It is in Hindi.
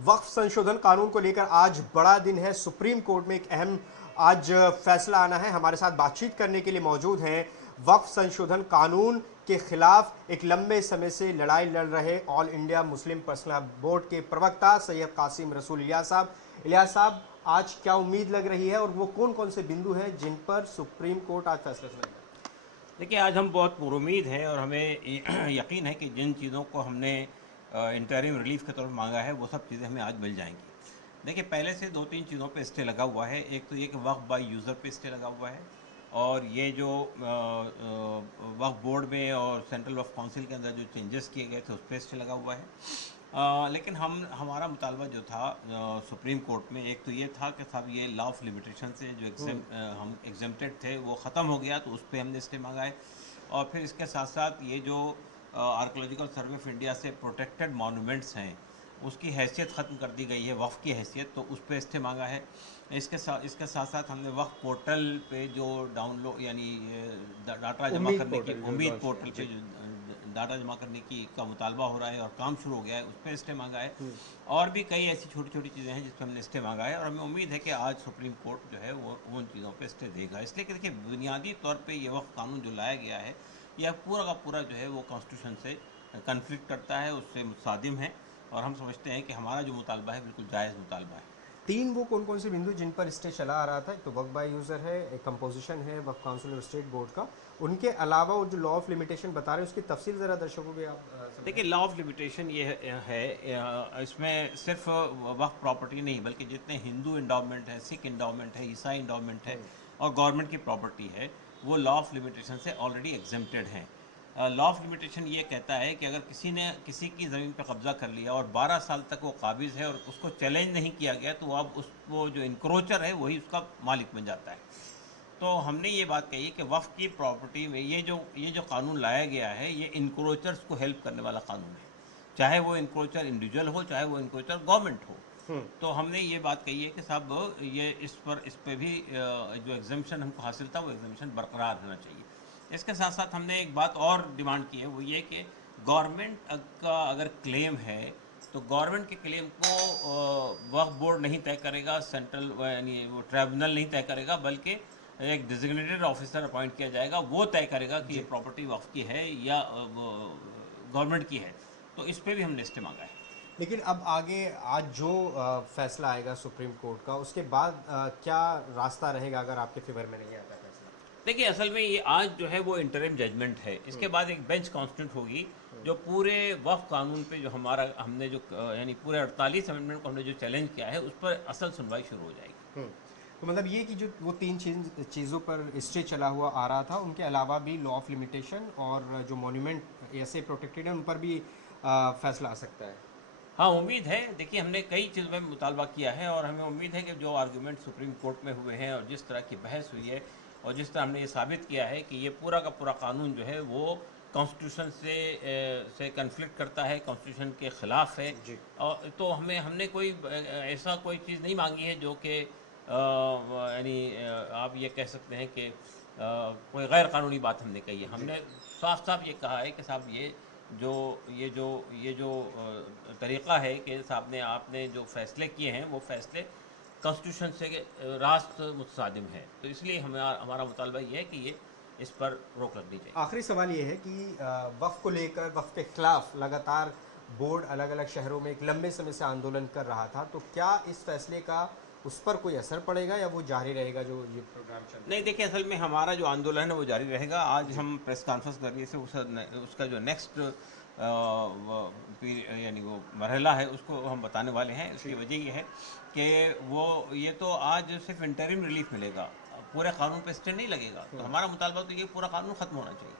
वक्फ संशोधन कानून को लेकर आज बड़ा दिन है। सुप्रीम कोर्ट में एक अहम आज फैसला आना है। हमारे साथ बातचीत करने के लिए मौजूद हैं वक्फ संशोधन कानून के खिलाफ एक लंबे समय से लड़ाई लड़ रहे all India Muslim personal board के प्रवक्ता सैयद कासिम रसूल इलियास साहब। इलियास साहब, आज क्या उम्मीद लग रही है और वो कौन कौन से बिंदु हैं जिन पर सुप्रीम कोर्ट आज फैसला सुनाएगा? देखिए, आज हम बहुत पुरुमीद हैं और हमें यकीन है कि जिन चीज़ों को हमने इंटरिम रिलीफ के तौर पर मांगा है वो सब चीज़ें हमें आज मिल जाएंगी। देखिए, पहले से दो तीन चीज़ों पे स्टे लगा हुआ है। एक तो ये कि वक्फ बाय यूज़र पे स्टे लगा हुआ है, और ये जो वक्फ बोर्ड में और सेंट्रल वक्फ काउंसिल के अंदर जो चेंजेस किए गए थे उस पर स्टे लगा हुआ है। लेकिन हमारा मुतालबा जो था सुप्रीम कोर्ट में, एक तो ये था कि साहब ये लॉ ऑफ लिमिटेशन से जो हम एग्जेम्प्टेड थे वो ख़त्म हो गया, तो उस पर हमने स्टे मंगाए। और फिर इसके साथ साथ ये जो आर्कोलॉजिकल सर्वे ऑफ इंडिया से प्रोटेक्टेड मॉन्यूमेंट्स हैं उसकी हैसियत ख़त्म कर दी गई है, वक्फ की हैसियत, तो उस पर स्टे मांगा है। इसके साथ साथ हमने वक्फ पोर्टल पे जो डाउनलोड यानी डाटा जमा करने की उम्मीद पोर्टल पे डाटा जमा करने की का मुतालबा हो रहा है और काम शुरू हो गया है, उस पर स्टे मांगा है। और भी कई ऐसी छोटी छोटी चीज़ें हैं जिस पर हमने स्टे मांगा है, और हमें उम्मीद है कि आज सुप्रीम कोर्ट जो है वो उन चीज़ों पे स्टे देगा। इसलिए कि देखिए, बुनियादी तौर पे ये वक्फ कानून जो लाया गया है यह पूरा का पूरा जो है वो कॉन्स्टिट्यूशन से कन्फ्लिक्ट करता है, उससे मुतसादिम है, और हम समझते हैं कि हमारा जो मुतालबा है बिल्कुल जायज़ मुतालबा है। तीन वो कौन कौन से बिंदु जिन पर स्टे चला आ रहा था? एक तो वक्फ बाय यूज़र है, एक कंपोजिशन है वक्फ काउंसिल और स्टेट बोर्ड का, उनके अलावा वो जो लॉ ऑफ लिमिटेशन बता रहे हैं उसकी तफसील ज़रा दर्शकों को आप देखिए, लॉ ऑफ लिमिटेशन ये है, इसमें सिर्फ वक्फ प्रॉपर्टी नहीं बल्कि जितने हिंदू इंडोमेंट है, सिख इंडोमेंट है, ईसाई इंडोमेंट है और गवर्नमेंट की प्रॉपर्टी है, वो लॉ ऑफ लिमिटेशन से ऑलरेडी एग्जेम्प्टेड हैं। लॉ ऑफ लिमिटेशन ये कहता है कि अगर किसी ने किसी की ज़मीन पर कब्ज़ा कर लिया और 12 साल तक वो काबिज़ है और उसको चैलेंज नहीं किया गया, तो अब वो जो इंक्रोचर है वही उसका मालिक बन जाता है। तो हमने ये बात कही कि वक्फ की प्रॉपर्टी में ये जो कानून लाया गया है ये इंक्रोचर्स को हेल्प करने वाला कानून है, चाहे वो इंक्रोचर इंडिविजुअल हो, चाहे वो इंक्रोचर गवर्नमेंट हो। तो हमने ये बात कही है कि साहब ये इस पर भी जो एग्जामिशन हमको हासिल था वो एग्जामिशन बरकरार होना चाहिए। इसके साथ साथ हमने एक बात और डिमांड की है, वो ये कि गवर्नमेंट का अगर क्लेम है तो गवर्नमेंट के क्लेम को वक्फ बोर्ड नहीं तय करेगा, सेंट्रल यानी वो ट्राइब्यूनल नहीं तय करेगा, बल्कि एक डिजिग्नेटेड ऑफिसर अपॉइंट किया जाएगा, वो तय करेगा कि ये प्रॉपर्टी वक्फ की है या गवर्नमेंट की है। तो इस पर भी हमने स्टे मांगा है। लेकिन अब आगे आज जो फैसला आएगा सुप्रीम कोर्ट का, उसके बाद क्या रास्ता रहेगा अगर आपके फेवर में नहीं आता फैसला? देखिए, असल में ये आज जो है वो इंटरिम जजमेंट है, इसके बाद एक बेंच कॉन्स्टिट्यूट होगी जो पूरे वक्फ कानून पे जो हमने जो यानी पूरे 48 अमेंडमेंट को हमने जो चैलेंज किया है उस पर असल सुनवाई शुरू हो जाएगी। तो मतलब ये कि जो वो तीन चीज़ों पर स्टे चला हुआ आ रहा था, उनके अलावा भी लॉ ऑफ लिमिटेशन और जो मॉन्यूमेंट ऐसे प्रोटेक्टेड है उन पर भी फैसला आ सकता है। हाँ, उम्मीद है। देखिए, हमने कई चीज़ों में मुतालबा किया है और हमें उम्मीद है कि जो आर्गूमेंट सुप्रीम कोर्ट में हुए हैं और जिस तरह की बहस हुई है और जिस तरह हमने ये साबित किया है कि ये पूरा का पूरा कानून जो है वो कॉन्स्टिट्यूशन से कन्फ्लिक्ट करता है, कॉन्स्टिट्यूशन के ख़िलाफ़ है। और तो हमने कोई ऐसा कोई चीज़ नहीं मांगी है जो कि यानी आप ये कह सकते हैं कि कोई गैर कानूनी बात हमने कही है। हमने साफ साफ ये कहा है कि साहब ये जो तरीक़ा है कि साहब ने आपने जो फ़ैसले किए हैं वो फ़ैसले कॉन्स्टिट्यूशन से रास्त मुतसादिम है, तो इसलिए हमारा मुतालबा ये है कि ये इस पर रोक लगनी चाहिए। आखिरी सवाल ये है कि वक्फ को लेकर, वक्फ के खिलाफ लगातार बोर्ड अलग अलग शहरों में एक लंबे समय से आंदोलन कर रहा था, तो क्या इस फैसले का उस पर कोई असर पड़ेगा या वो जारी रहेगा जो ये प्रोग्राम चल रहा है? नहीं, देखिए, असल में हमारा जो आंदोलन है वो जारी रहेगा। आज हम प्रेस कॉन्फ्रेंस के जरिए से उसका जो नेक्स्ट यानी वो मरहला है उसको हम बताने वाले हैं। इसकी वजह ये है कि ये तो आज सिर्फ इंटरिम रिलीफ मिलेगा, पूरे कानून पे स्टे नहीं लगेगा। तो हमारा मुतालबा तो ये पूरा कानून ख़त्म होना चाहिए।